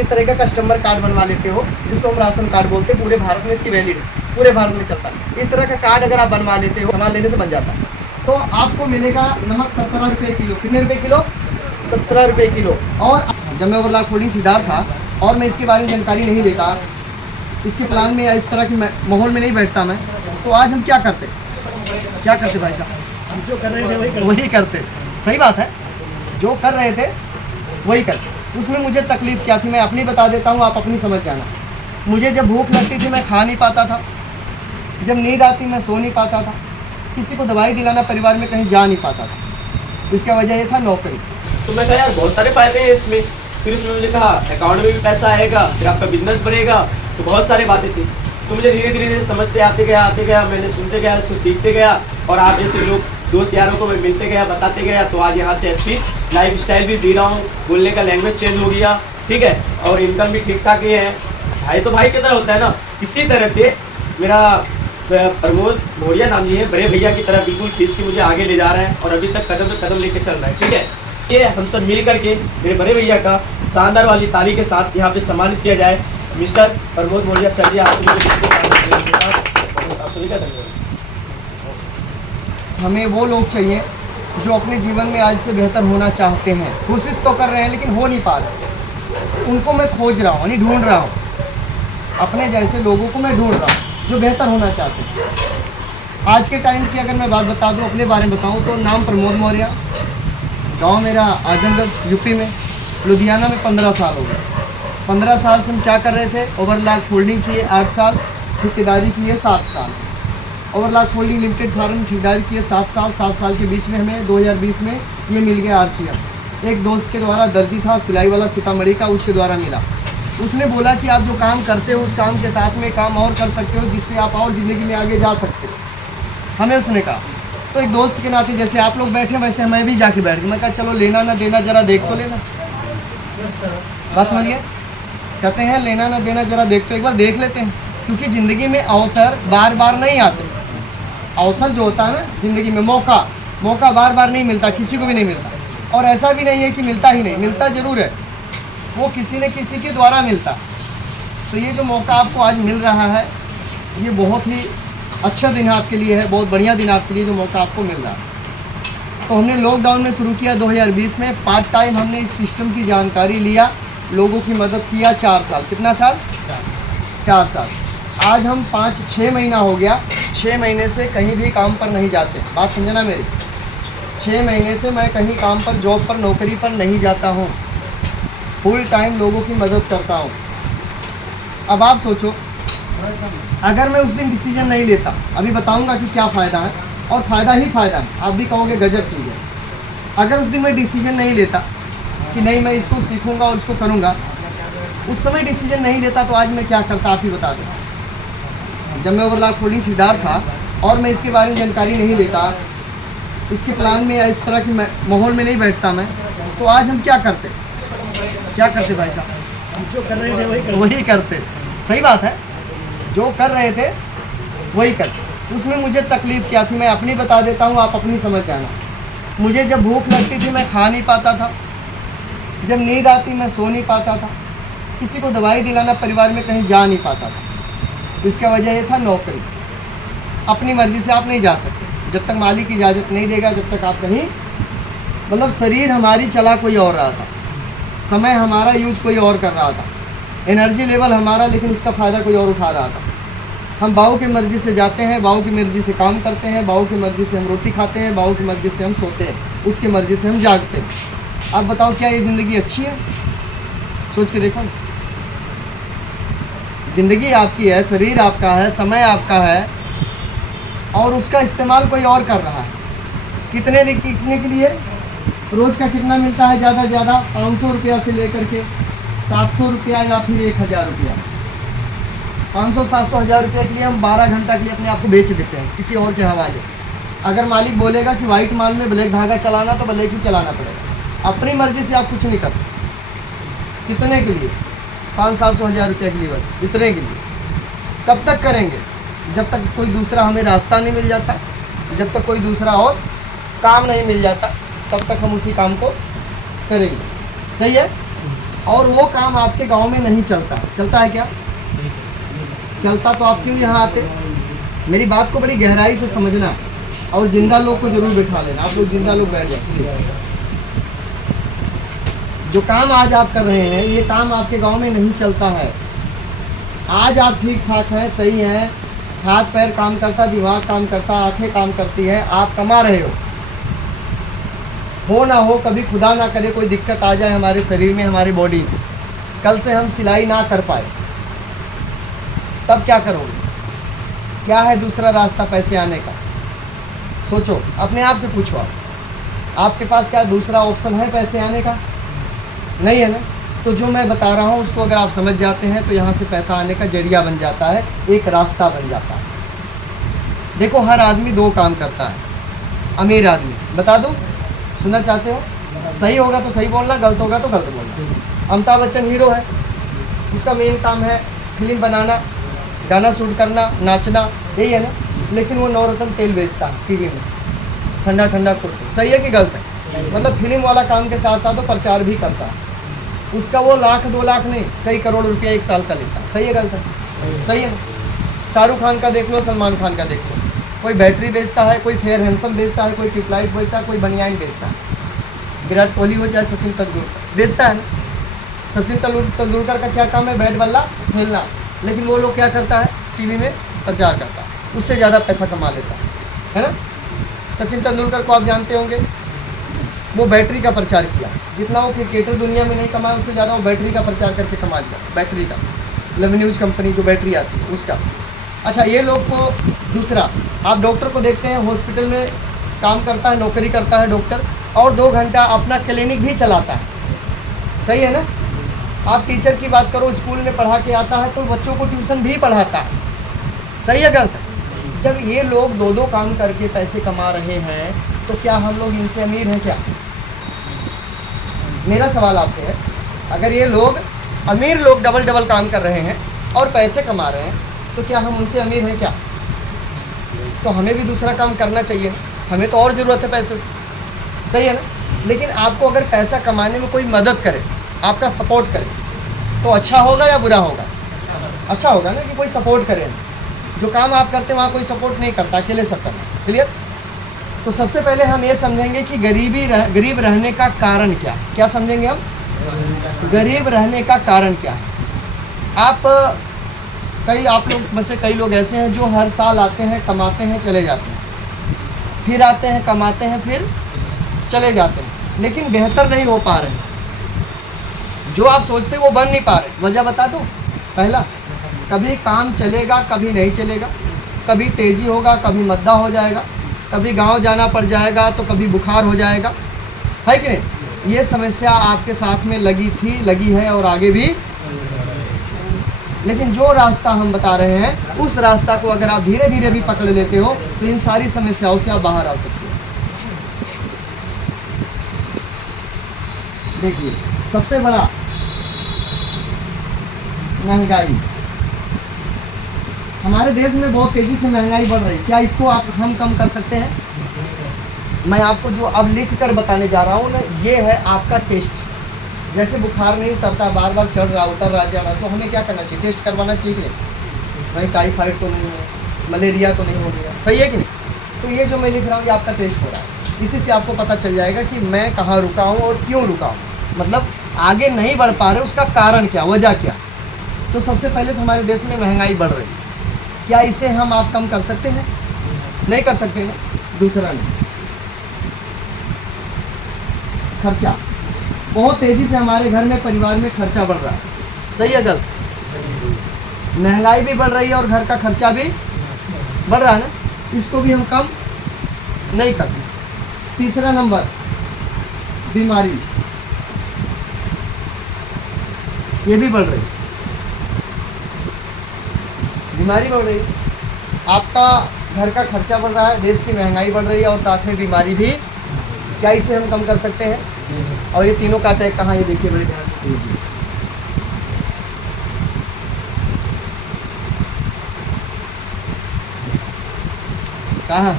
इस तरह का कस्टमर कार्ड बनवा लेते हो जिसको हम राशन कार्ड बोलते हैं। पूरे भारत में इसकी वैलिड है, पूरे भारत में चलता है। इस तरह का कार्ड अगर आप बनवा लेते हो, सामान लेने से बन जाता है। तो आपको मिलेगा नमक 17 रुपये किलो। कितने रुपये किलो? 17 रुपये किलो। और जब मैं ओवरलॉक फोल्डिंग ठेकेदार था और मैं इसके बारे में जानकारी नहीं लेता, इसके प्लान में या इस तरह के माहौल में नहीं बैठता मैं, तो आज हम क्या करते भाई साहब? जो कर रहे थे वही करते। सही बात है, जो कर रहे थे वही करते। उसमें मुझे तकलीफ़ क्या थी मैं अपनी बता देता हूँ, आप अपनी समझ जाना। मुझे जब भूख लगती थी मैं खा नहीं पाता था, जब नींद आती मैं सो नहीं पाता था, किसी को दवाई दिलाना परिवार में कहीं जा नहीं पाता था। इसका वजह ये था नौकरी। तो मैं कहा यार बहुत सारे फायदे हैं इसमें। फिर उसमें मुझे कहा अकाउंट में भी पैसा आएगा, फिर आपका बिजनेस बढ़ेगा, तो बहुत सारी बातें थी। तो मुझे धीरे धीरे समझते आते गया, मैंने सुनते गया तो सीखते गया, और आप जैसे लोग दोस्त यारों को मैं मिलते गया, बताते गया, तो आज यहाँ से अच्छी लाइफ स्टाइल भी जी रहा हूँ। बोलने का लैंग्वेज चेंज हो गया, ठीक है, और इनकम भी ठीक ठाक ही है। भाई तो भाई की तरह होता है ना, इसी तरह से मेरा प्रमोद मौर्य नाम जी है, बड़े भैया की तरह बिल्कुल खींच के मुझे आगे ले जा रहा है, और अभी तक कदम पे कदम लेके चल रहा है, ठीक है। ये हम सब मिल करके मेरे बड़े भैया का शानदार वाली ताली के साथ यहाँ पे सम्मानित किया जाए। मिस्टर प्रमोद मौर्य सर जी, आप सभी का धन्यवाद। हमें वो लोग चाहिए जो अपने जीवन में आज से बेहतर होना चाहते हैं, कोशिश तो कर रहे हैं लेकिन हो नहीं पा रहे। उनको मैं खोज रहा हूँ, नहीं ढूंढ रहा हूँ। अपने जैसे लोगों को मैं ढूंढ रहा हूँ जो बेहतर होना चाहते हैं। आज के टाइम की अगर मैं बात बता दूँ, अपने बारे में बताऊँ, तो नाम प्रमोद मौर्य, गांव मेरा आजमगढ़ यूपी में, लुधियाना में 15 साल हो गए। 15 साल से हम क्या कर रहे थे? ओवरलॉक फोल्डिंग किए 8 साल, ठेकेदारी किए 7 साल। ओवरलॉक फोल्डिंग लिमिटेड फार्म ठेकेदारी किए 7 साल। 7 साल के बीच में हमें 2020 में ये मिल गया RCM। एक दोस्त के द्वारा, दर्जी था सिलाई वाला सीतामढ़ी का, उसके द्वारा मिला। उसने बोला कि आप जो काम करते हो उस काम के साथ में काम और कर सकते हो जिससे आप और ज़िंदगी में आगे जा सकते हो। हमें उसने कहा, तो एक दोस्त के नाते जैसे आप लोग बैठे वैसे मैं भी जाके बैठ गया। मैं कहा चलो लेना ना देना ज़रा देख तो लेना। बस समझिए, कहते हैं लेना ना देना ज़रा देख तो एक बार देख लेते हैं, क्योंकि ज़िंदगी में अवसर बार बार नहीं आते। अवसर जो होता है ना ज़िंदगी में, मौका बार बार नहीं मिलता, किसी को भी नहीं मिलता। और ऐसा भी नहीं है कि मिलता ही नहीं, मिलता ज़रूर है, वो किसी न किसी के द्वारा मिलता। तो ये जो मौका आपको आज मिल रहा है, ये बहुत ही अच्छा दिन आपके लिए है, बहुत बढ़िया दिन आपके लिए जो मौका आपको मिल रहा है। तो हमने लॉकडाउन में शुरू किया 2020 में। पार्ट टाइम हमने इस सिस्टम की जानकारी लिया, लोगों की मदद किया 4 साल। कितना साल? 4 साल। आज हम 5-6 महीना हो गया, 6 महीने से कहीं भी काम पर नहीं जाते। बात समझना मेरी, 6 महीने से मैं कहीं काम पर, जॉब पर, नौकरी पर नहीं जाता हूँ। फुल टाइम लोगों की मदद करता हूँ। अब आप सोचो, अगर मैं उस दिन डिसीजन नहीं लेता, अभी बताऊंगा कि क्या फ़ायदा है, और फ़ायदा ही फ़ायदा है, आप भी कहोगे गजब चीज़ है। अगर उस दिन मैं डिसीजन नहीं लेता कि नहीं मैं इसको सीखूंगा और इसको करूंगा, उस समय डिसीजन नहीं लेता, तो आज मैं क्या करता आप ही बता दो। जब मैं ओवरलॉक फोल्डिंग ठेकेदार था और मैं इसके बारे में जानकारी नहीं लेता, इसके प्लान में या इस तरह के माहौल में नहीं बैठता मैं, तो आज हम क्या करते भाई साहब? जो कर रहे थे वही करते। सही बात है, जो कर रहे थे वही करते। उसमें मुझे तकलीफ़ क्या थी मैं अपनी बता देता हूँ, आप अपनी समझ जाना। मुझे जब भूख लगती थी मैं खा नहीं पाता था, जब नींद आती मैं सो नहीं पाता था, किसी को दवाई दिलाना परिवार में कहीं जा नहीं पाता था। इसका वजह ये था नौकरी। अपनी मर्ज़ी से आप नहीं जा सकते, जब तक मालिक की इजाज़त नहीं देगा, जब तक आप कहीं, मतलब शरीर हमारी चला कोई और रहा था, समय हमारा यूज कोई और कर रहा था, एनर्जी लेवल हमारा, लेकिन उसका फ़ायदा कोई और उठा रहा था। हम बाऊ की मर्ज़ी से जाते हैं, बाऊ की मर्ज़ी से काम करते हैं, बाऊ की मर्ज़ी से हम रोटी खाते हैं, बाऊ की मर्ज़ी से हम सोते हैं, उसकी मर्ज़ी से हम जागते हैं। आप बताओ क्या ये ज़िंदगी अच्छी है? सोच के देखो, ज़िंदगी आपकी है, शरीर आपका है, समय आपका है, और उसका इस्तेमाल कोई और कर रहा है। कितने के लिए? रोज़ का कितना मिलता है? ज़्यादा से ज़्यादा 500 रुपया से लेकर के 700 रुपया या फिर 1000 रुपया। 500, 700, 1000 रुपये के लिए हम 12 घंटा के लिए अपने आप को बेच देते हैं किसी और के हवाले। अगर मालिक बोलेगा कि वाइट माल में ब्लैक धागा चलाना, तो ब्लैक ही चलाना पड़ेगा। अपनी मर्ज़ी से आप कुछ नहीं कर सकते। कितने के लिए? 500, 700, 1000 रुपये के लिए, बस इतने के लिए। कब तक करेंगे? जब तक कोई दूसरा हमें रास्ता नहीं मिल जाता, जब तक कोई दूसरा और काम नहीं मिल जाता, तब तक हम उसी काम को करेंगे। सही है? और वो काम आपके गांव में नहीं चलता। चलता है क्या? चलता तो आप क्यों यहाँ आते? मेरी बात को बड़ी गहराई से समझना और जिंदा लोग को जरूर बिठा लेना। आप लोग जिंदा लोग बैठ जाए प्लीज। जो काम आज आप कर रहे हैं ये काम आपके गांव में नहीं चलता है। आज आप ठीक ठाक हैं, सही हैं, हाथ पैर काम करता, दिमाग काम करता, आंखें काम करती है, आप कमा रहे हो ना हो कभी खुदा ना करे कोई दिक्कत आ जाए हमारे शरीर में, हमारी बॉडी में, कल से हम सिलाई ना कर पाए, तब क्या करोगे? क्या है दूसरा रास्ता पैसे आने का? सोचो, अपने आप से पूछो। आपके पास क्या दूसरा ऑप्शन है पैसे आने का? नहीं है ना। तो जो मैं बता रहा हूँ उसको अगर आप समझ जाते हैं तो यहाँ से पैसा आने का जरिया बन जाता है, एक रास्ता बन जाता है। देखो, हर आदमी दो काम करता है। अमीर आदमी, बता दो, सुनना चाहते हो? सही होगा तो सही बोलना, गलत होगा तो गलत बोलना। अमिताभ बच्चन हीरो है, उसका मेन काम है फिल्म बनाना, गाना शूट करना, नाचना, यही है ना। लेकिन वो नवरत्न तेल बेचता है टीवी में, ठंडा ठंडा कुर्ता। सही है कि गलत है? मतलब फिल्म वाला काम के साथ साथ वो प्रचार भी करता है। उसका वो लाख 2 लाख नहीं, कई करोड़ रुपया एक साल का लेता है। सही है गलत है? सही है ना। शाहरुख खान का देख लो, सलमान खान का देख लो, कोई बैटरी बेचता है, कोई फेयर हैंडसम बेचता है, कोई ट्यूबलाइट बेचता है, कोई बनियान बेचता है। विराट कोहली हो चाहे सचिन तेंदुलकर बेचता है ना। सचिन तेंदुलकर का क्या काम है? बैट बल्ला खेलना। लेकिन वो लोग क्या करता है? टीवी में प्रचार करता है, उससे ज़्यादा पैसा कमा लेता है ना। सचिन तेंदुलकर को आप जानते होंगे, वो बैटरी का प्रचार किया। जितना वो क्रिकेटर दुनिया में नहीं कमाया उससे ज़्यादा वो बैटरी का प्रचार करके कमा लिया। बैटरी का, लेमिन्यूज कंपनी जो बैटरी आती है उसका। अच्छा, ये लोग को दूसरा, आप डॉक्टर को देखते हैं हॉस्पिटल में काम करता है, नौकरी करता है डॉक्टर, और 2 घंटा अपना क्लिनिक भी चलाता है। सही है ना। आप टीचर की बात करो, स्कूल में पढ़ा के आता है तो बच्चों को ट्यूशन भी पढ़ाता है। सही है गलत है? जब ये लोग 2-2 काम करके पैसे कमा रहे हैं तो क्या हम लोग इनसे अमीर हैं क्या? मेरा सवाल आपसे है, अगर ये लोग अमीर लोग डबल काम कर रहे हैं और पैसे कमा रहे हैं तो क्या हम उनसे अमीर हैं क्या? तो हमें भी दूसरा काम करना चाहिए ना, हमें तो और ज़रूरत है पैसे। सही है ना। लेकिन आपको अगर पैसा कमाने में कोई मदद करे, आपका सपोर्ट करे, तो अच्छा होगा या बुरा होगा? अच्छा होगा ना, कि कोई सपोर्ट करे। जो काम आप करते हैं वहाँ कोई सपोर्ट नहीं करता, अकेले सब करना। क्लियर? तो सबसे पहले हम ये समझेंगे कि गरीब रहने का कारण क्या है। क्या समझेंगे हम? गरीब रहने का कारण क्या है। आप लोग में से कई लोग ऐसे हैं जो हर साल आते हैं, कमाते हैं, चले जाते हैं, फिर आते हैं, कमाते हैं, फिर चले जाते हैं, लेकिन बेहतर नहीं हो पा रहे। जो आप सोचते हैं वो बन नहीं पा रहे। वजह बता दो। पहला, कभी काम चलेगा, कभी नहीं चलेगा, कभी तेज़ी होगा, कभी मद्दा हो जाएगा, कभी गांव जाना पड़ जाएगा तो कभी बुखार हो जाएगा, है कि नहीं? ये समस्या आपके साथ में लगी थी, लगी है और आगे भी। लेकिन जो रास्ता हम बता रहे हैं उस रास्ता को अगर आप धीरे धीरे भी पकड़ लेते हो तो इन सारी समस्याओं से आप बाहर आ सकते हो। देखिए, सबसे बड़ा महंगाई। हमारे देश में बहुत तेज़ी से महंगाई बढ़ रही है। क्या इसको हम कम कर सकते हैं? मैं आपको जो अब लिख कर बताने जा रहा हूँ ना, ये है आपका टेस्ट। जैसे बुखार नहीं उतरता, बार बार चढ़ रहा, उतर रहा, जा रहा, तो हमें क्या करना चाहिए? टेस्ट करवाना चाहिए। भाई टाइफाइड तो नहीं है, मलेरिया तो नहीं हो गया। सही है कि नहीं? तो ये जो मैं लिख रहा हूँ ये आपका टेस्ट हो रहा है। इसी से आपको पता चल जाएगा कि मैं कहाँ रुका हूँ और क्यों रुका हूँ, मतलब आगे नहीं बढ़ पा रहे, उसका कारण क्या, वजह क्या। तो सबसे पहले तो हमारे देश में महंगाई बढ़ रही है। क्या इसे हम आप कम कर सकते हैं? नहीं कर सकते ना। दूसरा नहीं, खर्चा। बहुत तेज़ी से हमारे घर में, परिवार में खर्चा बढ़ रहा है। सही है गलत? महंगाई भी बढ़ रही है और घर का खर्चा भी बढ़ रहा है ना। इसको भी हम कम नहीं कर सकते। तीसरा नंबर, बीमारी, ये भी बढ़ रही है। बीमारी बढ़ रही है, आपका घर का खर्चा बढ़ रहा है, देश की महंगाई बढ़ रही है और साथ में बीमारी भी। क्या इसे हम कम कर सकते हैं? और ये तीनों का अटैक कहाँ, ये देखिए बड़े ध्यान से समझिए। कहाँ?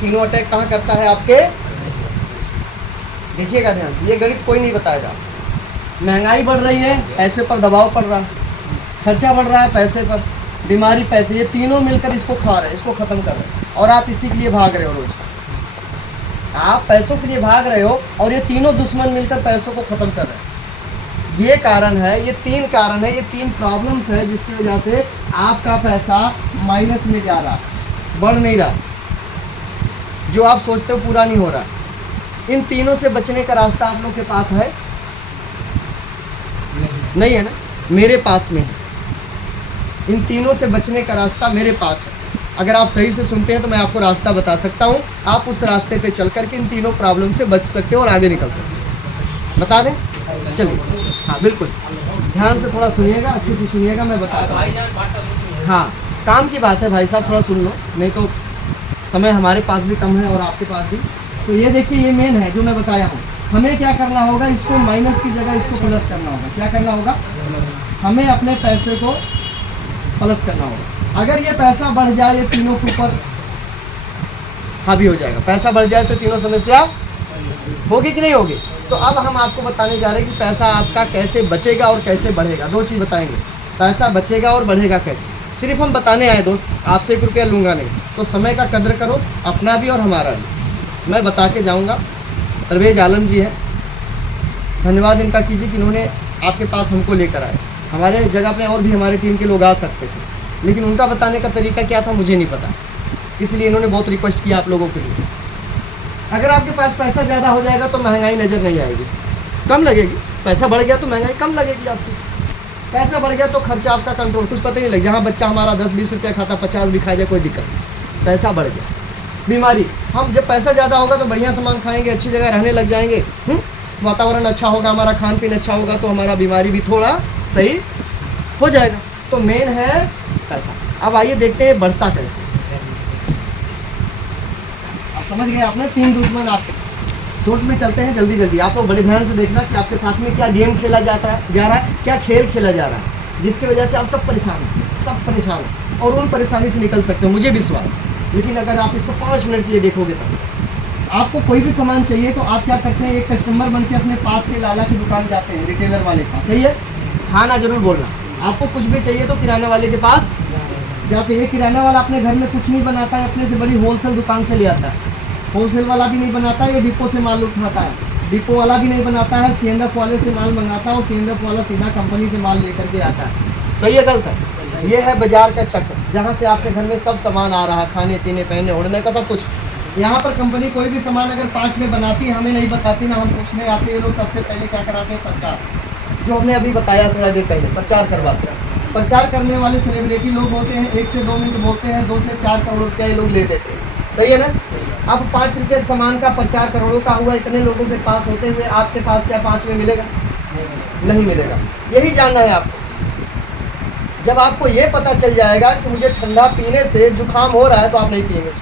तीनों अटैक कहाँ करता है? आपके देखिएगा ध्यान से, ये गणित कोई नहीं बताएगा। महंगाई बढ़ रही है, पैसे पर दबाव पड़ रहा है, खर्चा बढ़ रहा है पैसे पर, बीमारी पैसे, ये तीनों मिलकर इसको खा रहे हैं, इसको ख़त्म कर रहे हैं, और आप इसी के लिए भाग रहे हो रोज। आप पैसों के लिए भाग रहे हो और ये तीनों दुश्मन मिलकर पैसों को ख़त्म कर रहे हैं। ये कारण है, ये 3 कारण है, ये 3 प्रॉब्लम्स है जिसकी वजह से आपका पैसा माइनस में जा रहा, बढ़ नहीं रहा, जो आप सोचते हो पूरा नहीं हो रहा। इन तीनों से बचने का रास्ता आप लोग के पास है? नहीं है ना? मेरे पास में है। इन तीनों से बचने का रास्ता मेरे पास है। अगर आप सही से सुनते हैं तो मैं आपको रास्ता बता सकता हूँ, आप उस रास्ते पे चल करके इन तीनों प्रॉब्लम से बच सकते हो और आगे निकल सकते हो। बता दें? चलिए, हाँ बिल्कुल, ध्यान से थोड़ा सुनिएगा, अच्छे से सुनिएगा, मैं बताता हूँ। हाँ, काम की बात है भाई साहब, थोड़ा सुन लो, नहीं तो समय हमारे पास भी कम है और आपके पास भी। तो ये देखिए, ये मेन है जो मैं बताया हूँ। हमें क्या करना होगा, इसको माइनस की जगह इसको प्लस करना होगा। क्या करना होगा? हमें अपने पैसे को प्लस करना होगा। अगर ये पैसा बढ़ जाए, ये तीनों के ऊपर हावी हो जाएगा। पैसा बढ़ जाए तो तीनों समस्या होगी कि नहीं होगी? तो अब हम आपको बताने जा रहे हैं कि पैसा आपका कैसे बचेगा और कैसे बढ़ेगा। 2 चीज़ बताएंगे, पैसा बचेगा और बढ़ेगा कैसे। सिर्फ हम बताने आए दोस्त, आपसे 1 रुपया लूँगा नहीं। तो समय का कदर करो, अपना भी और हमारा भी। मैं बता के जाऊँगा। परवेज आलम जी हैं, धन्यवाद इनका कीजिए कि इन्होंने आपके पास हमको लेकर आए। हमारे जगह पे और भी हमारी टीम के लोग आ सकते थे, लेकिन उनका बताने का तरीका क्या था मुझे नहीं पता, इसलिए इन्होंने बहुत रिक्वेस्ट किया आप लोगों के लिए। अगर आपके पास पैसा ज़्यादा हो जाएगा तो महंगाई नज़र नहीं आएगी, कम लगेगी। पैसा बढ़ गया तो महंगाई कम लगेगी आपकी। पैसा बढ़ गया तो खर्चा आपका कंट्रोल, कुछ पता ही नहीं लगे। जहाँ बच्चा हमारा 10-20 रुपया खाता, 50 भी खा जाए कोई दिक्कत नहीं। पैसा बढ़ गया। बीमारी, हम जब पैसा ज़्यादा होगा तो बढ़िया सामान खाएंगे, अच्छी जगह रहने लग जाएंगे, वातावरण अच्छा होगा, हमारा खान पीन अच्छा होगा, तो हमारा बीमारी भी थोड़ा सही हो जाएगा। तो मेन है पैसा। अब आइए देखते हैं बढ़ता कैसे। आप समझ गए आपने, 3 दुश्मन आपके। शॉर्ट में चलते हैं जल्दी जल्दी। आप लोग बड़े ध्यान से देखना कि आपके साथ में क्या गेम खेला जा रहा है, क्या खेल खेला जा रहा है, जिसकी वजह से आप सब परेशान हो और उन परेशानी से निकल सकते हो, मुझे विश्वास। लेकिन अगर आप इसको 5 मिनट के लिए देखोगे तो आपको कोई भी सामान चाहिए तो आप क्या करते हैं, एक कस्टमर बन के अपने पास के लाला की दुकान जाते हैं, रिटेलर वाले का। सही है? हाँ ना, जरूर बोलना। आपको कुछ भी चाहिए तो किराना वाले के पास जाते हैं। किराना वाला अपने घर में कुछ नहीं बनाता है, अपने से बड़ी होलसेल दुकान से ले आता है। होलसेल वाला भी नहीं बनाता है, ये डिपो से माल उठाता है। डिपो वाला भी नहीं बनाता है, सीएनएफ वाले से माल मंगाता है और सीएनएफ वाला सीधा कंपनी से माल लेकर के आता है। सही है गलत है? ये है बाजार का चक्र, जहाँ से आपके घर में सब सामान आ रहा है, खाने पीने पहनने ओढ़ने का सब कुछ। यहाँ पर कंपनी कोई भी सामान अगर 5 में बनाती है, हमें नहीं बताती ना, हम पूछने आते हैं। लोग सबसे पहले क्या कराते हैं? प्रचार, जो हमने अभी बताया थोड़ा देर पहले, प्रचार करवाते हैं। प्रचार करने वाले सेलिब्रिटी लोग होते हैं, 1 से 2 मिनट बोलते हैं, 2 से 4 करोड़ रुपया ये लोग ले देते हैं। सही है ना? अब 5 रुपये के सामान का प्रचार करोड़ों का हुआ, इतने लोगों के पास होते हुए आपके पास क्या 5 में मिलेगा? नहीं मिलेगा। यही जानना है आपको। जब आपको ये पता चल जाएगा कि मुझे ठंडा पीने से जुकाम हो रहा है तो आप नहीं पिएंगे,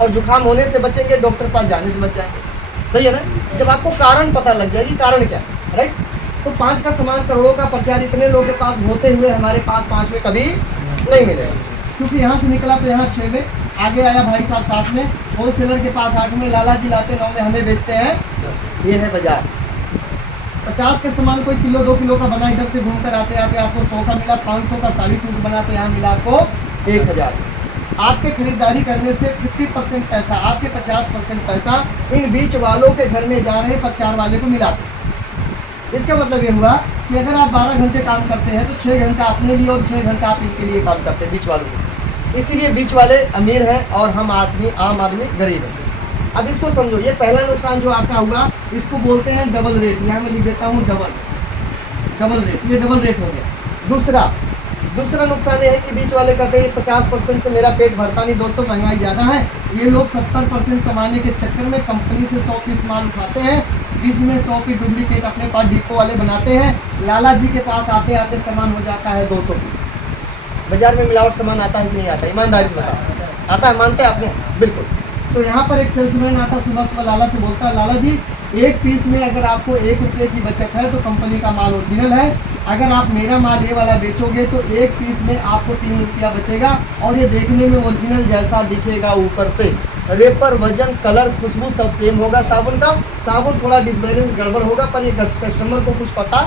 और जुकाम होने से बचेंगे, डॉक्टर पास जाने से बच जाएंगे। सही है ना? जब आपको कारण पता लग जाएगी, कारण क्या है, राइट? तो 5 का सामान करोड़ों का प्रचार इतने लोगों के पास होते हुए हमारे पास 5 में कभी नहीं मिलेगा, क्योंकि यहाँ से निकला तो यहाँ 6 में, आगे आया भाई साहब 7 में, होलसेलर के पास 8 में, लाला जी लाते 9 में, हमें बेचते हैं। ये है बाजार। 50 का सामान कोई किलो 2 किलो का बना, इधर से घूम कर आते आते आपको 100 का मिला, 500 का साड़ी सूट बना तो यहाँ मिला आपको 1000। आपके खरीदारी करने से 50% पैसा, आपके 50% पैसा इन बीच वालों के घर में जा रहे प्रचार वाले को मिला। इसका मतलब ये हुआ कि अगर आप 12 घंटे काम करते हैं तो 6 घंटा अपने लिए और 6 घंटा आप इनके लिए काम करते हैं, बीच वालों के। इसीलिए बीच वाले अमीर हैं और हम आदमी, आम आदमी गरीब है। अब इसको समझो, ये पहला नुकसान जो आपका हुआ, इसको बोलते हैं डबल रेट। यहाँ मैं लिख देता हूँ डबल रेट, ये डबल रेट हो गया। दूसरा नुकसान ये है कि बीच वाले कहते हैं 50% से मेरा पेट भरता नहीं। दोस्तों, महंगाई ज़्यादा है, ये लोग 70% कमाने के चक्कर में कंपनी से 100 पीस माल उठाते हैं, बीच में 100 पीस डुप्लीकेट अपने पास डिपो वाले बनाते हैं। लाला जी के पास आते आते सामान हो जाता है 200 पीस। बाजार में मिलावट सामान आता है कि नहीं आता? ईमानदारी से बताओ, आता है? मानते हैं आपने? बिल्कुल। तो यहाँ पर एक सेल्समैन आता, सुबह सुबह लाला से बोलता है, लाला जी 1 पीस में अगर आपको 1 रुपये की बचत है तो कंपनी का माल ओरिजिनल है। अगर आप मेरा माल ये वाला बेचोगे तो 1 पीस में आपको 3 रुपया बचेगा और ये देखने में ओरिजिनल जैसा दिखेगा ऊपर से। रेपर, वजन, कलर, खुशबू सब सेम होगा साबुन का। साबुन थोड़ा डिसबैलेंस गड़बड़ होगा, पर ये कस्टमर को कुछ पता।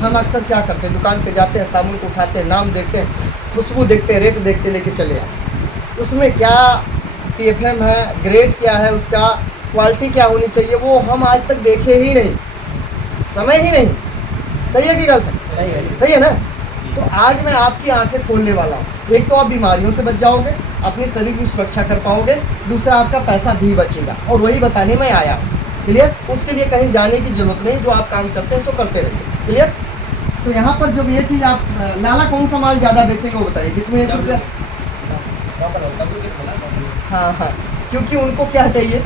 हम अक्सर क्या करते हैं, दुकान पे जाते हैं, साबुन को उठाते हैं, नाम देखते हैं, खुशबू देखते हैं, रेट देखते लेके चले आए। उसमें क्या TFM है, ग्रेड क्या है उसका, क्वालिटी क्या होनी चाहिए, वो हम आज तक देखे ही नहीं, समय ही नहीं। सही है कि गलत है? सही है ना? तो आज मैं आपकी आंखें खोलने वाला हूँ। एक तो आप बीमारियों से बच जाओगे, अपने शरीर की सुरक्षा कर पाओगे, दूसरा आपका पैसा भी बचेगा, और वही बताने मैं आया हूँ। क्लियर? उसके लिए कहीं जाने की जरूरत नहीं, जो आप काम करते हैं सो करते रहिए। क्लियर? तो यहाँ पर जब ये चीज़ आप लाला कौन सा माल ज़्यादा बेचेंगे वो बताइए, जिसमें 1 रुपया। हाँ हाँ, क्योंकि उनको क्या चाहिए,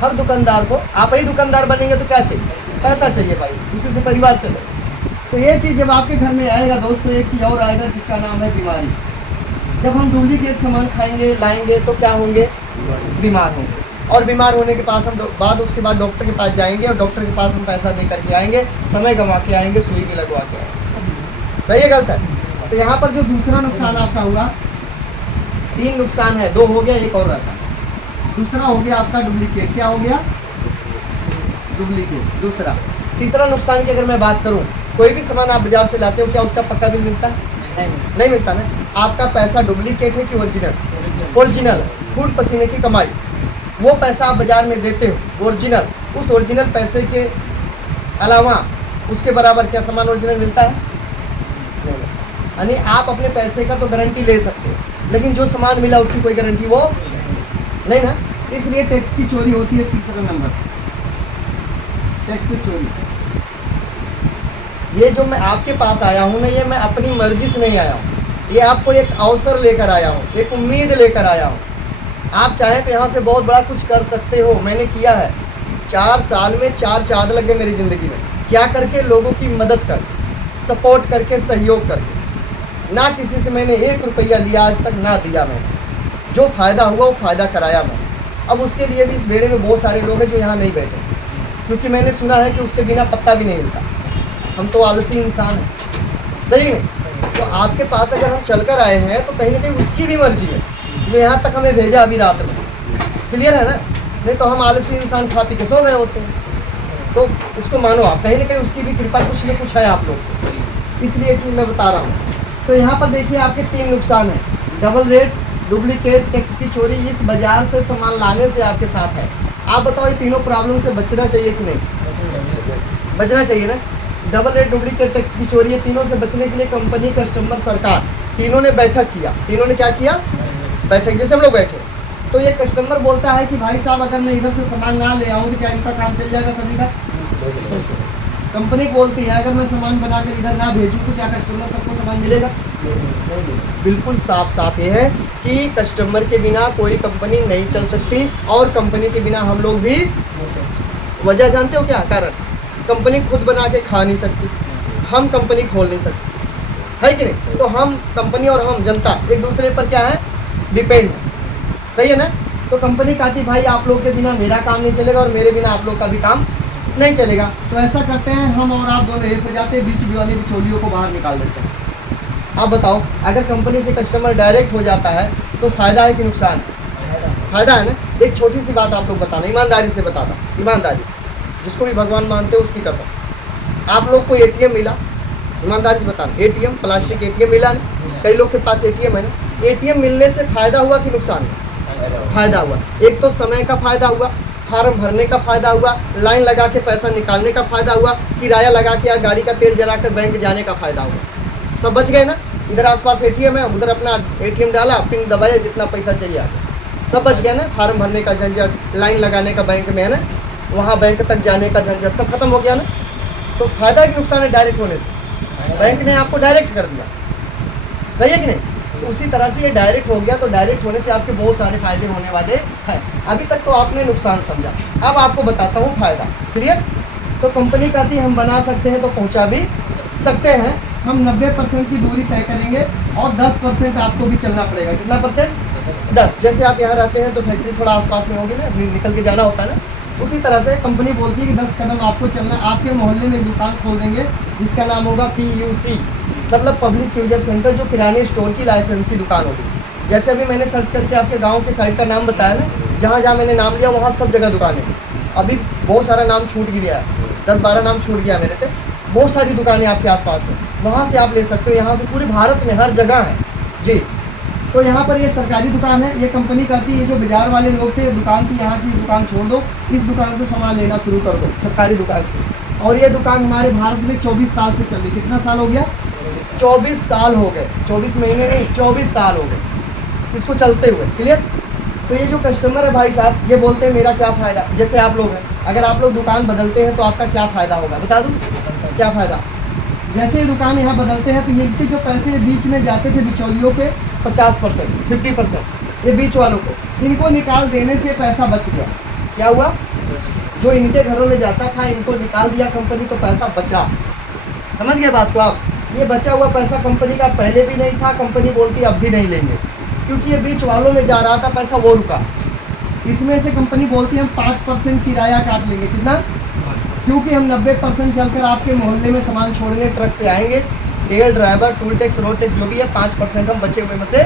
हर दुकानदार को, आप ही दुकानदार बनेंगे तो क्या चाहिए, पैसा चाहिए भाई, उसी से परिवार चले। तो ये चीज़ जब आपके घर में आएगा दोस्तों, एक चीज़ और आएगा जिसका नाम है बीमारी। जब हम डुप्लीकेट सामान खाएंगे, लाएंगे, तो क्या होंगे, बीमार होंगे, और बीमार होने के पास हम उसके बाद डॉक्टर के पास जाएंगे, और डॉक्टर के पास हम पैसा दे करके आएंगे, समय गंवा के आएंगे, सुई भी लगवा के आएंगे। सही है गलत है? तो यहाँ पर जो दूसरा नुकसान आपका हुआ, 3 नुकसान है, 2 हो गया, एक और रहता है। दूसरा हो गया आपका डुप्लीकेट। क्या हो गया, डुप्लीकेट। दूसरा, तीसरा नुकसान की अगर मैं बात करूं, कोई भी सामान आप बाजार से लाते हो, क्या उसका पक्का बिल मिलता है? नहीं मिलता ना। आपका पैसा डुप्लीकेट है कि ओरिजिनल? ओरिजिनल। फूट पसीने की कमाई, वो पैसा आप बाजार में देते हो ओरिजिनल, उस ओरिजिनल पैसे के अलावा उसके बराबर क्या सामान ओरिजिनल मिलता है? नहीं। यानी आप अपने पैसे का तो गारंटी ले सकते हो, लेकिन जो सामान मिला उसकी कोई गारंटी वो नहीं ना। इसलिए टैक्स की चोरी होती है। तीसरा नंबर, टैक्स चोरी। ये जो मैं आपके पास आया हूँ ना, ये मैं अपनी मर्जी से नहीं आया हूँ, ये आपको एक अवसर लेकर आया हूँ, एक उम्मीद लेकर आया हूँ। आप चाहें तो यहाँ से बहुत बड़ा कुछ कर सकते हो। मैंने किया है, 4 साल में 4 चाँद लग गए मेरी ज़िंदगी में। क्या करके? लोगों की मदद करके, सपोर्ट करके, सहयोग करके। ना किसी से मैंने 1 रुपया लिया आज तक, ना दिया मैंने। जो फ़ायदा हुआ वो फ़ायदा कराया मैं। अब उसके लिए भी इस बेड़े में बहुत सारे लोग हैं जो यहाँ नहीं बैठे, क्योंकि मैंने सुना है कि उसके बिना पत्ता भी नहीं हिलता। हम तो आलसी इंसान हैं। सही है? तो आपके पास अगर हम चल कर आए हैं तो कहीं ना कहीं उसकी भी मर्जी है, वो यहाँ तक हमें भेजा अभी रात में। क्लियर है ना? नहीं तो हम आलसी इंसान खा पी के सो गए होते हैं। तो इसको मानो आप, कहीं ना कहीं उसकी भी कृपा कुछ न कुछ है आप लोग को, इसलिए ये चीज़ मैं बता रहा हूँ। तो यहाँ पर देखिए आपके 3 नुकसान हैं, डबल रेट, डुप्लीकेट, टैक्स की चोरी। इस बाजार से सामान लाने से आपके साथ है। आप बताओ, ये तीनों प्रॉब्लम से बचना चाहिए कि नहीं? बचना चाहिए ना। डबल रेट, डुप्लीकेट, टैक्स की चोरी, ये तीनों से बचने के लिए कंपनी, कस्टमर, सरकार, तीनों ने बैठक किया। तीनों ने क्या किया? बैठक। जैसे हम लोग बैठे, तो ये कस्टमर बोलता है कि भाई साहब, अगर मैं इधर से सामान ना ले आऊँ तो क्या इनका काम चल जाएगा सभी का? कंपनी बोलती है अगर मैं सामान बनाकर इधर ना भेजूँ तो क्या कस्टमर सबको सामान मिलेगा? बिल्कुल साफ साफ ये है कि कस्टमर के बिना कोई कंपनी नहीं चल सकती, और कंपनी के बिना हम लोग भी। वजह जानते हो क्या कारण? कंपनी खुद बना के खा नहीं सकती, हम कंपनी खोल नहीं सकते, है कि नहीं? तो हम कंपनी और हम जनता एक दूसरे पर क्या है? डिपेंड है। सही है ना? तो कंपनी कहती भाई आप लोग के बिना मेरा काम नहीं चलेगा, और मेरे बिना आप लोग का भी काम नहीं चलेगा। तो ऐसा करते हैं, हम और आप दोनों एक हो जाते हैं, बीच वाली बिचौलियों को बाहर निकाल देते हैं। आप बताओ, अगर कंपनी से कस्टमर डायरेक्ट हो जाता है तो फ़ायदा है कि नुकसान है? फ़ायदा है ना। एक छोटी सी बात आप लोग बताना, ईमानदारी से बताना, ईमानदारी से, जिसको भी भगवान मानते हो उसकी कसम। आप लोग को ATM मिला, ईमानदारी से बताना, ATM, प्लास्टिक ATM मिला नहीं? कई लोग के पास ATM है ना। ATM मिलने से फ़ायदा हुआ कि नुकसान? फ़ायदा हुआ। एक तो समय का फ़ायदा हुआ, फार्म भरने का फ़ायदा हुआ, लाइन लगा के पैसा निकालने का फ़ायदा हुआ, किराया लगा के या गाड़ी का तेल जला कर बैंक जाने का फ़ायदा हुआ। सब बच गए ना। इधर आसपास ATM है, उधर अपना ATM डाला, पिन दबाया, जितना पैसा चाहिए सब बच गया ना। फार्म भरने का झंझट, लाइन लगाने का बैंक में है ना, वहाँ बैंक तक जाने का झंझट सब खत्म हो गया ना। तो फ़ायदा कि नुकसान है डायरेक्ट होने से? बैंक ने आपको डायरेक्ट कर दिया। सही है कि नहीं? तो उसी तरह से ये डायरेक्ट हो गया, तो डायरेक्ट होने से आपके बहुत सारे फ़ायदे होने वाले हैं। अभी तक तो आपने नुकसान समझा, अब आपको बताता हूँ फ़ायदा। क्लियर? तो कंपनी कहती है हम बना सकते हैं तो पहुँचा भी सकते हैं। हम 90% की दूरी तय करेंगे और 10% आपको भी चलना पड़ेगा। कितना परसेंट? 10। जैसे आप यहाँ रहते हैं तो फैक्ट्री थोड़ा आसपास में होगी ना, निकल के जाना होता है ना, उसी तरह से कंपनी बोलती है कि 10 कदम आपको चलना। आपके मोहल्ले में एक दुकान खोल देंगे जिसका नाम होगा PUC, मतलब पब्लिक यूजर सेंटर, जो किराने स्टोर की लाइसेंसी दुकान होगी। जैसे अभी मैंने सर्च करके आपके गांव के साइड का नाम बताया ना, जहाँ जहाँ मैंने नाम लिया वहाँ सब जगह दुकान है। अभी बहुत सारा नाम छूट गया है, 10-12 नाम छूट गया मेरे से। बहुत सारी दुकानें आपके आसपास में, वहाँ से आप ले सकते हो। यहाँ से पूरे भारत में हर जगह है जी। तो यहाँ पर ये सरकारी दुकान है, ये कंपनी कहती है ये जो बाजार वाले लोग थे दुकान थी, यहाँ की दुकान छोड़ दो, इस दुकान से सामान लेना शुरू कर दो, सरकारी दुकान से। और ये दुकान हमारे भारत में 24 साल से चल रही। कितना साल हो गया? 24 साल हो गए, 24 महीने नहीं, 24 साल हो गए इसको चलते हुए। क्लियर? तो ये जो कस्टमर है भाई साहब, ये बोलते हैं मेरा क्या फ़ायदा। जैसे आप लोग हैं, अगर आप लोग दुकान बदलते हैं तो आपका क्या फ़ायदा होगा, बता दूँ क्या फ़ायदा? जैसे ही दुकान यहाँ बदलते हैं तो ये जो पैसे बीच में जाते थे बिचौलियों के 50%, 50%, ये बीच वालों को, इनको निकाल देने से पैसा बच गया। क्या हुआ? जो इनके घरों में जाता था इनको निकाल दिया कंपनी, तो पैसा बचा। समझ गए बात को आप? ये बचा हुआ पैसा कंपनी का पहले भी नहीं था, कंपनी बोलती अब भी नहीं लेंगे, क्योंकि ये बीच वालों में जा रहा था पैसा, वो रुका। इसमें से कंपनी बोलती है हम 5% किराया काट लेंगे। कितना? क्योंकि हम 90% चलकर आपके मोहल्ले में सामान छोड़ने ट्रक से आएंगे, तेल, driver, toll tax, road tax जो भी है 5% हम बचे हुए में से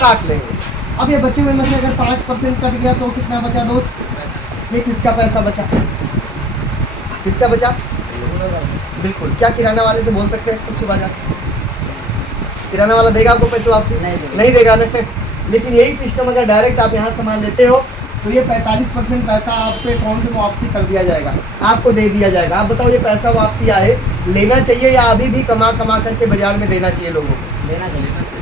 काट लेंगे। अब ये बचे हुए में से अगर 5% कट गया तो कितना बचा दोस्त? ये किसका पैसा बचा? किसका बचा? बिल्कुल। क्या किराना वाले से बोल सकते हैं सुबह जा? किराना वाला देगा आपको पैसे वापसी? नहीं देगा ना। लेकिन यही सिस्टम अगर डायरेक्ट आप यहाँ सामान लेते हो तो ये 45% पैसा आपके अकाउंट में वापसी कर दिया जाएगा, आपको दे दिया जाएगा। आप बताओ ये पैसा वापसी आए, लेना चाहिए या अभी भी कमा करके बाजार में देना चाहिए लोगों को?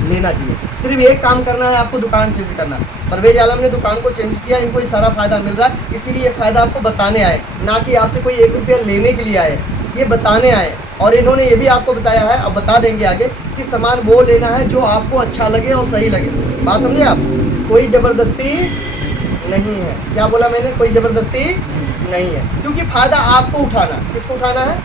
लेना चाहिए। सिर्फ एक काम करना है आपको, दुकान चेंज करना। परवेज आलम ने दुकान को चेंज किया, इनको ये सारा फ़ायदा मिल रहा है, इसीलिए ये फ़ायदा आपको बताने आए, ना कि आपसे कोई 1 रुपया लेने के लिए आए, ये बताने आए। और इन्होंने ये भी आपको बताया है, अब बता देंगे आगे, कि सामान वो लेना है जो आपको अच्छा लगे और सही लगे। बात समझे आप? कोई ज़बरदस्ती नहीं है। क्या बोला मैंने? कोई ज़बरदस्ती नहीं है, क्योंकि फ़ायदा आपको उठाना। किसको उठाना है?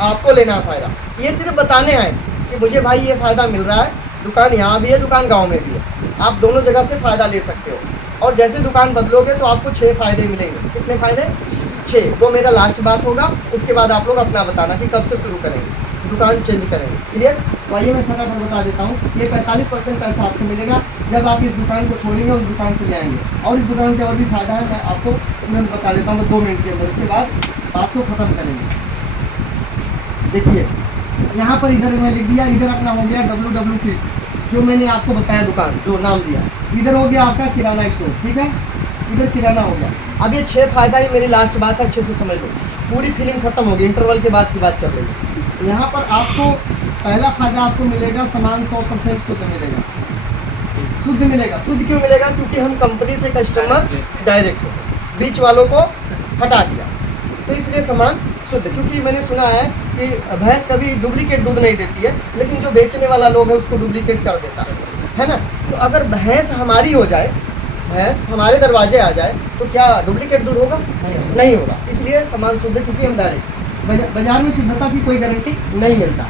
आपको लेना है फ़ायदा। ये सिर्फ बताने आए कि मुझे भाई ये फ़ायदा मिल रहा है, दुकान यहाँ भी है, दुकान गांव में भी है, आप दोनों जगह से फ़ायदा ले सकते हो। और जैसे दुकान बदलोगे तो आपको 6 फ़ायदे मिलेंगे। कितने फ़ायदे? 6। वो मेरा लास्ट बात होगा, उसके बाद आप लोग अपना बताना कि कब से शुरू करेंगे, दुकान चेंज करेंगे। क्लियर? तो आइए मैं फटाफट बता देता हूँ। ये 45% पैसा आपको मिलेगा जब आप इस दुकान को छोड़ेंगे, उस दुकान से ले आएंगे। और इस दुकान से और भी फ़ायदा है, मैं आपको तुरंत बता देता हूँ 2 मिनट के अंदर, उसके बाद बात को ख़त्म करेंगे। देखिए यहाँ पर इधर मैं लिख दिया, इधर अपना हो गया WWP, जो मैंने आपको बताया दुकान, जो नाम दिया। इधर हो गया आपका किराना स्टोर, ठीक है? इधर किराना हो गया। अब ये 6 फ़ायदा ही मेरी लास्ट बात है, अच्छे से समझ लो, पूरी फिल्म खत्म होगी, इंटरवल के बाद की बात चल रही है। यहाँ पर आपको पहला फ़ायदा आपको मिलेगा, सामान 100% शुद्ध मिलेगा। शुद्ध मिलेगा। शुद्ध क्यों मिलेगा? क्योंकि हम कंपनी से कस्टमर डायरेक्ट हो, बीच वालों को हटा दिया, तो इसलिए सामान शुद्ध। क्योंकि मैंने सुना है कि भैंस कभी डुप्लीकेट दूध नहीं देती है, लेकिन जो बेचने वाला लोग है उसको डुप्लीकेट कर देता है ना? तो अगर भैंस हमारी हो जाए, भैंस हमारे दरवाजे आ जाए, तो क्या डुप्लीकेट दूध होगा? नहीं होगा। इसलिए सामान शुद्ध है, क्योंकि हम डायरेक्ट, बाजार में शुद्धता की कोई गारंटी नहीं मिलता।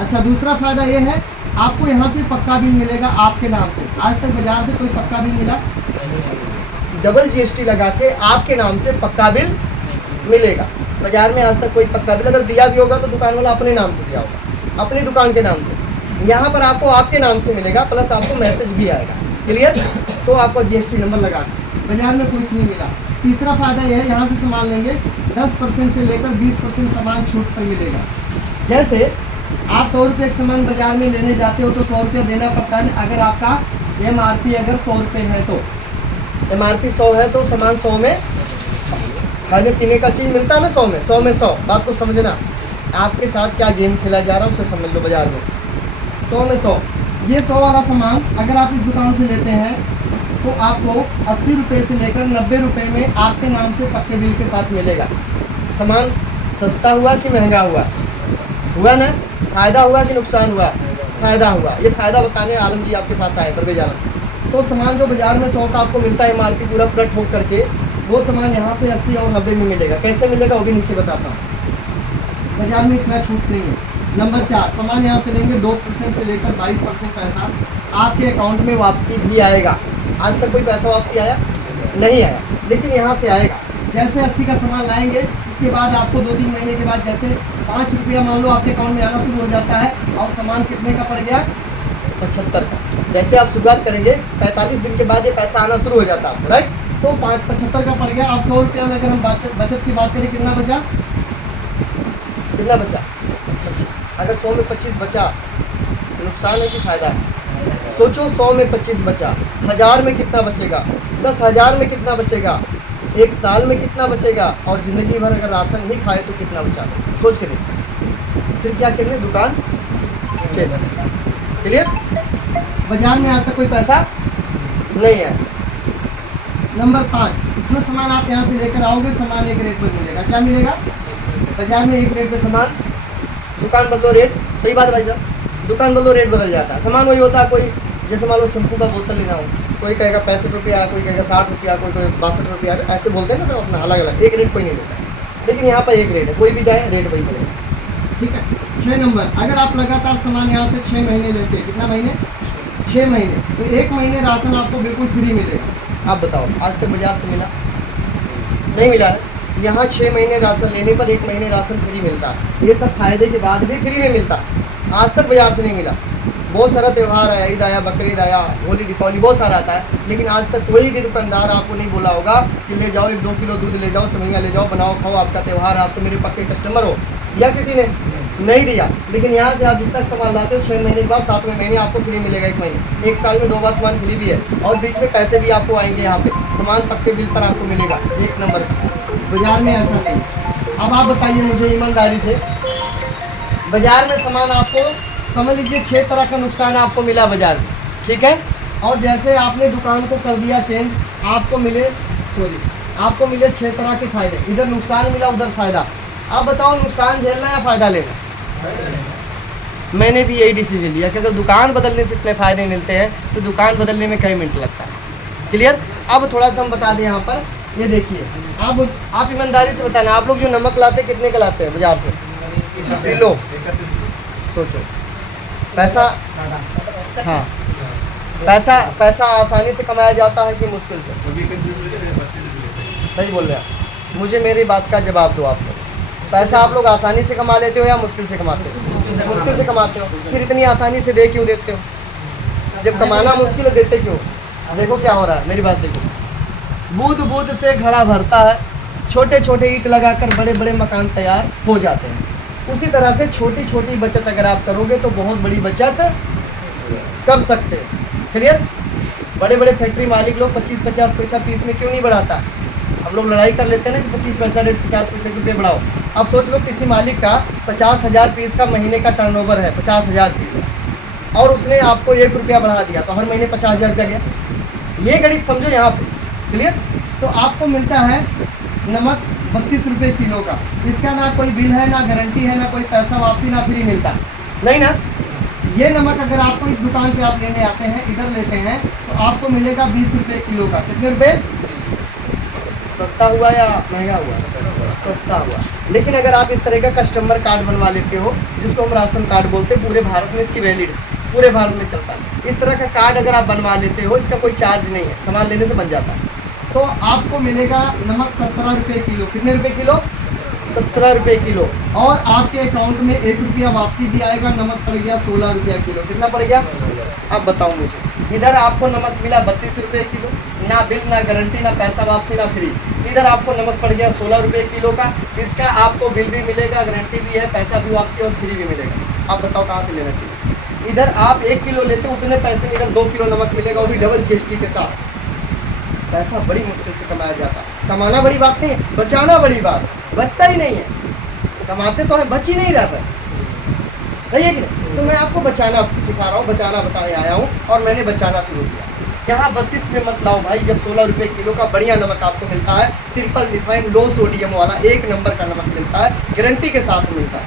अच्छा, दूसरा फ़ायदा ये है, आपको यहाँ से पक्का बिल मिलेगा आपके नाम से। आज तक बाजार से कोई पक्का बिल मिला? डबल GST लगा के आपके नाम से पक्का बिल मिलेगा। बाजार में आज तक कोई पक्का बिल अगर दिया भी होगा तो दुकान वाला अपने नाम से दिया होगा, अपनी दुकान के नाम से। यहाँ पर आपको आपके नाम से मिलेगा, प्लस आपको मैसेज भी आएगा। क्लियर? तो आपको GST नंबर लगा, बाजार में कुछ नहीं मिला। तीसरा फ़ायदा यह है, यहाँ से सामान लेंगे 10% से लेकर 20% सामान छूट पर मिलेगा। जैसे आप 100 रुपये का सामान बाजार में लेने जाते हो तो 100 रुपये देना पड़ता है। अगर आपका MRP अगर 100 रुपये है तो, MRP 100 है तो सामान 100 में, खाने पीने का चीज़ मिलता है ना 100 में, 100 में 100। बात को समझना, आपके साथ क्या गेम खेला जा रहा है उसे समझ लो। बाजार में 100 में 100, ये 100 वाला सामान अगर आप इस दुकान से लेते हैं तो आपको 80 रुपये से लेकर 90 रुपये में आपके नाम से पक्के बिल के साथ मिलेगा। सामान सस्ता हुआ कि महंगा हुआ? हुआ ना? फ़ायदा हुआ कि नुकसान हुआ? फ़ायदा हुआ। ये फ़ायदा बताने आलम जी आपके पास आए, परवेज आलम। तो सामान जो बाज़ार में 100 का आपको मिलता है MRP पूरा ठोक करके, वो सामान यहाँ से 80 और 90 में मिलेगा। कैसे मिलेगा वो भी नीचे बताता हूँ। बाज़ार में इतना छूट नहीं है। नंबर 4, सामान यहाँ से लेंगे 2% से लेकर 22% पैसा आपके अकाउंट में वापसी भी आएगा। आज तक कोई पैसा वापसी आया नहीं आया, लेकिन यहाँ से आएगा। जैसे 80 का सामान लाएंगे, उसके बाद आपको 2-3 महीने के बाद जैसे 5 रुपया मान लो आपके अकाउंट में आना शुरू हो जाता है, और सामान कितने का पड़ गया? 75 का। जैसे आप शुरुआत करेंगे 45 दिन के बाद ये पैसा आना शुरू हो जाता है आपको, राइट। तो 75 का पड़ गया। अब 100 रुपया में अगर हम बचत की बात करें, कितना बचा, कितना बचा, 25। अगर 100 में 25 बचा तो नुकसान है कि फ़ायदा है? सोचो, 100 में 25 बचा, 1000 में कितना बचेगा, 10,000 में कितना बचेगा, एक साल में कितना बचेगा, और ज़िंदगी भर अगर राशन ही खाए तो कितना बचा, सोच के देखो। सिर्फ क्या करने, दुकान चेक। क्लियर? बाजार में आज तक कोई पैसा नहीं है। नंबर 5, जो सामान आप यहाँ से लेकर आओगे सामान एक रेट पर मिलेगा। क्या मिलेगा? बाजार में एक रेट पे सामान, दुकान बदलो रेट। सही बात भाई साहब, दुकान बदलो रेट बदल जाता है, सामान वही होता है। कोई जैसे मान लो शैम्पू का बोतल लेना हो, कोई कहेगा 65 रुपया, कोई कहेगा 60 रुपया, कोई 62 रुपया, ऐसे बोलते हैं ना सब अपना अलग अलग, एक रेट कोई नहीं देता है। लेकिन यहाँ पर एक रेट है, कोई भी जाए रेट वही मिलेगा। ठीक है। 6 नंबर, अगर आप लगातार सामान यहाँ से 6 महीने लेते हैं, कितना महीने, 6 महीने, तो 1 महीने राशन आपको बिल्कुल फ्री मिलेगा। आप बताओ, आज तक बाजार से मिला? नहीं मिला है। यहाँ 6 महीने राशन लेने पर 1 महीने राशन फ्री मिलता है। ये सब फायदे के बाद भी फ्री में मिलता है, आज तक बाजार से नहीं मिला। बहुत सारा त्यौहार आया, ईद आया, बकरीद आया, होली, दीपावली, बहुत सारा आता है, लेकिन आज तक कोई भी दुकानदार आपको नहीं बोला होगा कि ले जाओ 1-2 किलो दूध ले जाओ, सेवइयाँ ले जाओ, बनाओ खाओ, आपका त्यौहार, आप तो मेरे पक्के कस्टमर हो। दिया किसी ने? नहीं दिया। लेकिन यहाँ से आप जितना सामान लाते हो 6 महीने के बाद 7वें महीने आपको फ्री मिलेगा। 1 महीने, 1 साल में 2 बार सामान फ्री भी है, और बीच में पैसे भी आपको आएंगे। यहाँ पे सामान पक्के बिल पर आपको मिलेगा, 1 नंबर का। बाजार में ऐसा नहीं। अब आप बताइए मुझे ईमानदारी से, बाजार में सामान आपको समझ लीजिए 6 तरह का नुकसान आपको मिला बाजार में, ठीक है। और जैसे आपने दुकान को कर दिया चेंज, आपको मिले 6 तरह के फायदे। इधर नुकसान मिला, उधर फायदा। आप बताओ नुकसान झेलना या फ़ायदा लेना? मैंने भी यही डिसीजन लिया कि अगर दुकान बदलने से इतने फ़ायदे मिलते हैं तो दुकान बदलने में कई मिनट लगता है। क्लियर? अब थोड़ा सा हम बता दें यहाँ पर, ये देखिए, आप ईमानदारी से बताना, आप लोग जो नमक लाते कितने का लाते हैं बाजार से? किलो। सोचो, पैसा, हाँ, पैसा आसानी से कमाया जाता है कि मुश्किल से? सही बोल रहे हैं आप। मुझे मेरी बात का जवाब दो। आप लोग पैसा आप लोग आसानी से कमा लेते हो या मुश्किल से कमाते हो? मुश्किल से कमाते हो। फिर इतनी आसानी से दे क्यों देते हो? जब कमाना मुश्किल है देते क्यों? देखो क्या हो रहा है, मेरी बात देखो। बूंद बूंद से घड़ा भरता है, छोटे छोटे ईंट लगाकर बड़े बड़े मकान तैयार हो जाते हैं। उसी तरह से छोटी छोटी बचत अगर आप करोगे तो बहुत बड़ी बचत कर सकते हो। क्लियर? बड़े बड़े फैक्ट्री मालिक लोग 25-50 पैसा पीस में क्यों नहीं बढ़ाता? हम लोग लड़ाई कर लेते हैं ना कि 25 पैसा रेट, 50 पैसे रुपये बढ़ाओ। अब सोच लो किसी मालिक का 50,000 पीस का महीने का टर्नओवर है, 50,000 पीस है, और उसने आपको 1 रुपया बढ़ा दिया तो हर महीने 50,000 रुपया गया। ये गणित समझो यहाँ पे। क्लियर? तो आपको मिलता है नमक 32 रुपये किलो का। इसका ना कोई बिल है, ना गारंटी है, ना कोई पैसा वापसी, ना फ्री मिलता है, नहीं ना। ये नमक अगर आपको इस दुकान पे आप लेने आते हैं, इधर लेते हैं, तो आपको मिलेगा 20 रुपये किलो का। कितने रुपये? सस्ता हुआ या महंगा हुआ? सस्ता हुआ। लेकिन अगर आप इस तरह का कस्टमर कार्ड बनवा लेते हो, जिसको हम राशन कार्ड बोलते हैं, पूरे भारत में इसकी वैलिड, पूरे भारत में चलता है। इस तरह का कार्ड अगर आप बनवा लेते हो, इसका कोई चार्ज नहीं है, सामान लेने से बन जाता है, तो आपको मिलेगा नमक 17 रुपये किलो। कितने रुपये किलो? 17 रुपये किलो। और आपके अकाउंट में 1 रुपया वापसी भी आएगा। नमक पड़ गया 16 रुपया किलो। कितना पड़ गया? अब बताओ मुझे। इधर आपको नमक मिला 32 रुपये किलो, ना बिल, ना गारंटी, ना पैसा वापसी, ना फ्री। इधर आपको नमक पड़ गया 16 रुपये किलो का। इसका आपको बिल भी मिलेगा, गारंटी भी है, पैसा भी वापसी और फ्री भी मिलेगा। आप बताओ कहाँ से लेना चाहिए? इधर आप 1 किलो लेते हो, उतने पैसे में इधर 2 किलो नमक मिलेगा, वो भी डबल GST के साथ। पैसा बड़ी मुश्किल से कमाया जाता है। कमाना बड़ी बात नहीं है, बचाना बड़ी बात है। बचता ही नहीं है, कमाते तो है, बच ही नहीं रहा पैसा। सही है कि नहीं? तो मैं आपको बचाना सिखा रहा हूँ, बचाना बताने आया हूँ, और मैंने बचाना शुरू किया। यहाँ 32 में मत लाओ भाई, जब 16 रुपये किलो का बढ़िया नमक आपको मिलता है, ट्रिपल रिफाइंड लो सोडियम वाला 1 नंबर का नमक मिलता है, गारंटी के साथ मिलता है।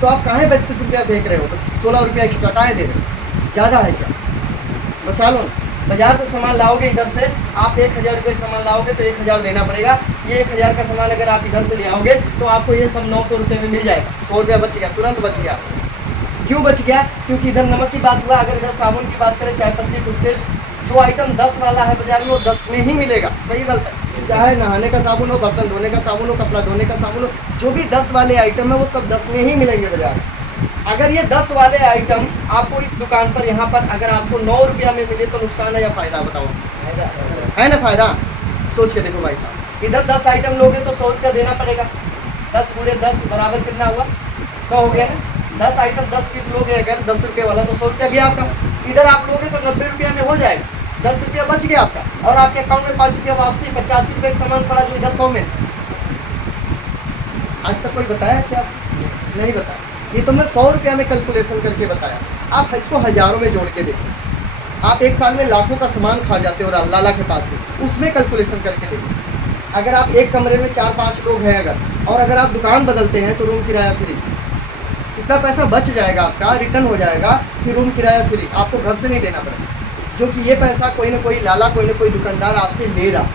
तो आप कहाँ 32 रुपया फेंक रहे हो? तो 16 रुपया एक्स्ट्रा कहाँ दे रहे हो? ज़्यादा है क्या? बचा लो। बाजार से सामान लाओगे, इधर से आप 1000 रुपये का सामान लाओगे तो 1000 देना पड़ेगा। ये 1000 का सामान अगर आप इधर से ले आओगे तो आपको ये सब 900 रुपये में मिल जाएगा। 100 रुपया बच गया, तुरंत बच गया। क्यों बच गया? क्योंकि इधर नमक की बात हुआ। अगर इधर साबुन की बात करें, चाय पत्ती, टूथपेस्ट, जो आइटम 10 वाला है बाजार में, वो 10 में ही मिलेगा। सही गलत है? चाहे नहाने का साबुन हो, बर्तन धोने का साबुन हो, कपड़ा धोने का साबुन हो, जो भी 10 वाले आइटम है वो सब 10 में ही मिलेंगे बाजार में। अगर ये 10 वाले आइटम आपको इस दुकान पर यहाँ पर अगर आपको 9 रुपया में मिले तो नुकसान है या फायदा, बताओ? है ना फायदा? सोच के देखो भाई साहब, इधर 10 आइटम लोगे तो 100 रुपया देना पड़ेगा। 10 गुणे 10 बराबर कितना हुआ? 100 हो गया ना। 10 आइटम 10 पीस लोगे अगर 10 रुपये वाला तो 100 रुपया गया आपका। इधर आप लोगे तो 90 रुपया में हो जाएगा, 10 रुपया बच गया आपका, और आपके अकाउंट में 5 रुपया वापसी, 85 रुपये का सामान पड़ा जो इधर 100 में। आज तक कोई बताया ऐसे? आप नहीं बताया। ये तो मैं 100 रुपया में कैलकुलेशन करके बताया, आप इसको हज़ारों में जोड़ के देखो। आप एक साल में लाखों का सामान खा जाते हो लाला के पास से, उसमें कैलकुलेशन करके देखो। अगर आप एक कमरे में 4-5 लोग हैं अगर, और अगर आप दुकान बदलते हैं तो रूम किराया फ्री, कितना पैसा बच जाएगा आपका, रिटर्न हो जाएगा, फिर रूम किराया फ्री, आपको घर से नहीं देना पड़ेगा। जो कि ये पैसा कोई ना कोई लाला, कोई ना कोई दुकानदार आपसे ले रहा।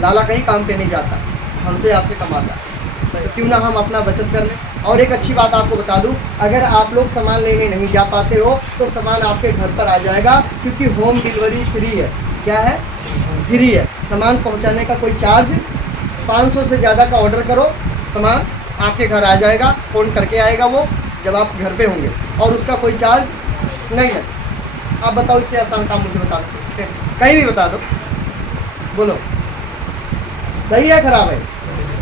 लाला कहीं काम पे नहीं जाता, हमसे आपसे कमाता है, तो क्यों ना हम अपना बचत कर लें। और एक अच्छी बात आपको बता दूं, अगर आप लोग सामान लेने नहीं जा पाते हो तो सामान आपके घर पर आ जाएगा, क्योंकि होम डिलीवरी फ्री है। क्या है? फ्री है। सामान पहुंचाने का कोई चार्ज, 500 से ज़्यादा का ऑर्डर करो, सामान आपके घर आ जाएगा, फ़ोन करके आएगा वो जब आप घर पे होंगे, और उसका कोई चार्ज नहीं लगता। आप बताओ, इससे आसान काम मुझे बता दो, कहीं भी बता दो, बोलो सही है खराब है?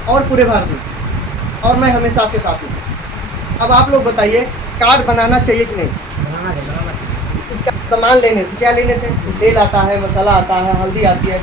और पूरे भारत में, और मैं हमेशा आपके साथ हूँ। अब आप लोग बताइए, कार्ड बनाना चाहिए कि नहीं? इसका सामान लेने से, क्या लेने से? तेल आता है, मसाला आता है, हल्दी आती है,